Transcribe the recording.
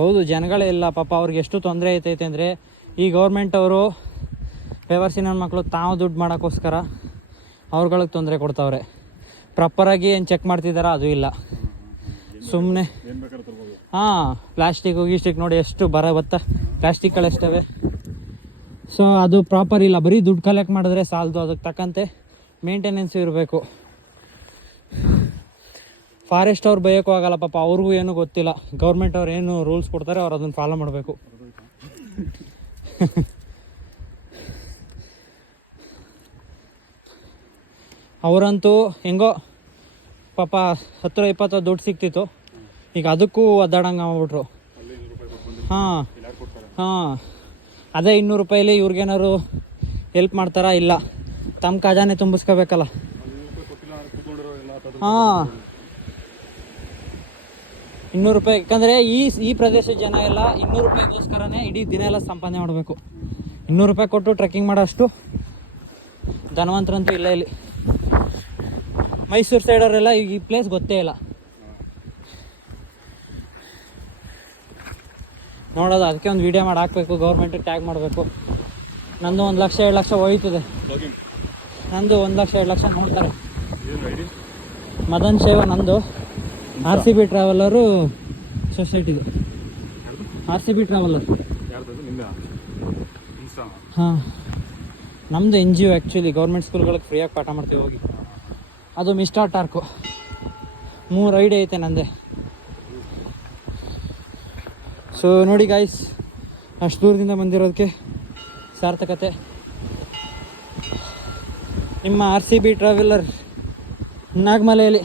ಹೌದು, ಜನಗಳೇ ಇಲ್ಲ ಪಾಪ. ಅವ್ರಿಗೆ ಎಷ್ಟು ತೊಂದರೆ ಐತೈತೆ ಅಂದರೆ, ಈ ಗೌರ್ಮೆಂಟ್ ಅವರು ಬೇವರ್ಸಿನ ಮಕ್ಕಳು ತಾವು ದುಡ್ಡು ಮಾಡೋಕ್ಕೋಸ್ಕರ ಅವ್ರುಗಳಿಗೆ ತೊಂದರೆ ಕೊಡ್ತಾವ್ರೆ. ಪ್ರಾಪರಾಗಿ ಏನು ಚೆಕ್ ಮಾಡ್ತಿದ್ದಾರ ಅದು ಇಲ್ಲ. ಸುಮ್ಮನೆ ಪ್ಲಾಸ್ಟಿಕ್ ಗೀಸ್ಟಿಕ್ ನೋಡಿ ಎಷ್ಟು ಬತ್ತ ಪ್ಲಾಸ್ಟಿಕ್ಗಳೆಷ್ಟವೆ. ಸೊ ಅದು ಪ್ರಾಪರ್ ಇಲ್ಲ, ಬರೀ ದುಡ್ಡು ಕಲೆಕ್ಟ್ ಮಾಡಿದ್ರೆ ಸಾಲದು, ಅದಕ್ಕೆ ತಕ್ಕಂತೆ ಮೇಂಟೆನೆನ್ಸು ಇರಬೇಕು. ಫಾರೆಸ್ಟ್ ಅವ್ರು ಬೈಯೋಕ್ಕೂ ಆಗಲ್ಲ ಪಾಪ, ಅವ್ರಿಗೂ ಏನೂ ಗೊತ್ತಿಲ್ಲ. ಗೌರ್ಮೆಂಟ್ ಅವ್ರು ಏನು ರೂಲ್ಸ್ ಕೊಡ್ತಾರೆ ಅವ್ರು ಅದನ್ನು ಫಾಲೋ ಮಾಡಬೇಕು. ಅವರಂತೂ ಹೆಂಗೋ ಪಾಪ 10-20 ದುಡ್ಡು ಸಿಕ್ತಿತ್ತು, ಈಗ ಅದಕ್ಕೂ ಒದ್ದಾಡಂಗೆ ಆಗ್ಬಿಟ್ರು. ಹಾಂ ಅದೇ 200 ರೂಪಾಯಿಲಿ ಇವ್ರಿಗೇನಾದ್ರು ಹೆಲ್ಪ್ ಮಾಡ್ತಾರಾ? ಇಲ್ಲ, ತಮ್ಮ ಖಜಾನೆ ತುಂಬಿಸ್ಕೋಬೇಕಲ್ಲ. ಹಾಂ 200 ರೂಪಾಯಿ, ಯಾಕಂದರೆ ಈ ಪ್ರದೇಶದ ಜನ ಎಲ್ಲ 200 ರೂಪಾಯಿಗೋಸ್ಕರನೇ ಇಡೀ ದಿನ ಎಲ್ಲ ಸಂಪಾದನೆ ಮಾಡಬೇಕು. 200 ರೂಪಾಯಿ ಕೊಟ್ಟು ಟ್ರೆಕ್ಕಿಂಗ್ ಮಾಡೋಷ್ಟು ಧನವಂತರಂತೂ ಇಲ್ಲ ಇಲ್ಲಿ. ಮೈಸೂರು ಸೈಡವರೆಲ್ಲ ಈಗ ಈ ಪ್ಲೇಸ್ ಗೊತ್ತೇ ಇಲ್ಲ ನೋಡೋದು. ಅದಕ್ಕೆ ಒಂದು ವೀಡಿಯೋ ಮಾಡಿ ಹಾಕಬೇಕು, ಗೌರ್ಮೆಂಟಿಗೆ ಟ್ಯಾಗ್ ಮಾಡಬೇಕು. ನಂದು 1 ಲಕ್ಷ 2 ಲಕ್ಷ ಹೋಯ್ತದೆ. ನಂದು 1 ಲಕ್ಷ 2 ಲಕ್ಷ ನೋಡ್ತಾರೆ. ಮದನ್ ಶೇವ ನಂದು RCB ಟ್ರಾವೆಲರು ಸೊಸೈಟಿದು. RCB ಟ್ರಾವೆಲರ್ ಹಾಂ, ನಮ್ಮದು NGO ಆ್ಯಕ್ಚುಲಿ. ಗೌರ್ಮೆಂಟ್ ಸ್ಕೂಲ್ಗಳಿಗೆ ಫ್ರೀಯಾಗಿ ಪಾಠ ಮಾಡ್ತೀವಿ ಹೋಗಿ. ಅದು ಮಿಸ್ಟರ್ ಟಾರ್ಕು 3 ಐಡಿ ಐತೆ ನಂದೆ. ಸೊ ನೋಡಿ ಗಾಯ್ಸ್, ಅಷ್ಟು ದೂರದಿಂದ ಬಂದಿರೋದಕ್ಕೆ ಸಾರ್ಥಕತೆ. ನಿಮ್ಮ RCB ಟ್ರಾವೆಲರ್ ನಾಗಮಲೆಯಲ್ಲಿ